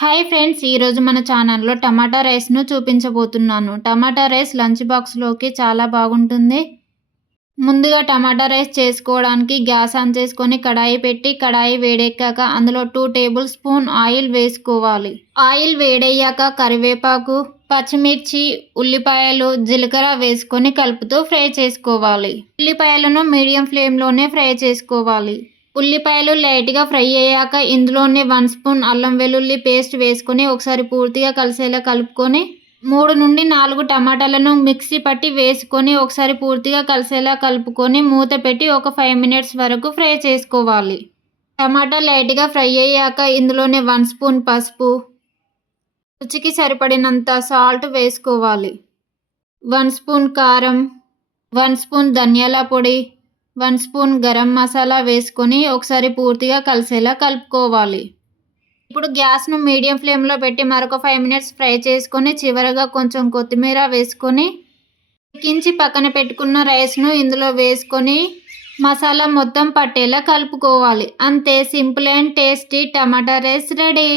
Hi friends ఈరోజు మన ఛానల్లో టమాటా రైస్ను చూపించబోతున్నాను. టమాటా రైస్ లంచ్ బాక్స్లోకి చాలా బాగుంటుంది. ముందుగా టమాటా రైస్ చేసుకోవడానికి గ్యాస్ ఆన్ చేసుకొని కడాయి పెట్టి కడాయి వేడెక్కాక అందులో టూ టేబుల్ స్పూన్ ఆయిల్ వేసుకోవాలి. ఆయిల్ వేడయ్యాక కరివేపాకు పచ్చిమిర్చి ఉల్లిపాయలు జీలకర్ర వేసుకొని కలుపుతూ ఫ్రై చేసుకోవాలి. ఉల్లిపాయలను మీడియం ఫ్లేమ్లోనే ఫ్రై చేసుకోవాలి. ఉల్లిపాయలు లైట్గా ఫ్రై అయ్యాక ఇందులోనే వన్ స్పూన్ అల్లం వెల్లుల్లి పేస్ట్ వేసుకొని ఒకసారి పూర్తిగా కలిసేలా కలుపుకొని మూడు నుండి నాలుగు టమాటాలను మిక్సీ పట్టి వేసుకొని ఒకసారి పూర్తిగా కలిసేలా కలుపుకొని మూత పెట్టి ఒక ఫైవ్ మినిట్స్ వరకు ఫ్రై చేసుకోవాలి. టమాటా లైట్గా ఫ్రై అయ్యాక ఇందులోనే వన్ స్పూన్ పసుపు రుచికి సరిపడినంత సాల్ట్ వేసుకోవాలి. వన్ స్పూన్ కారం వన్ స్పూన్ ధనియాల పొడి వన్ స్పూన్ గరం మసాలా వేసుకొని ఒకసారి పూర్తిగా కలిసేలా కలుపుకోవాలి. ఇప్పుడు గ్యాస్ను మీడియం ఫ్లేమ్లో పెట్టి మరొక ఫైవ్ మినిట్స్ ఫ్రై చేసుకొని చివరగా కొంచెం కొత్తిమీర వేసుకొని ఉడికించి పక్కన పెట్టుకున్న రైస్ను ఇందులో వేసుకొని మసాలా మొత్తం పట్టేలా కలుపుకోవాలి. అంతే simple and tasty tomato rice ready.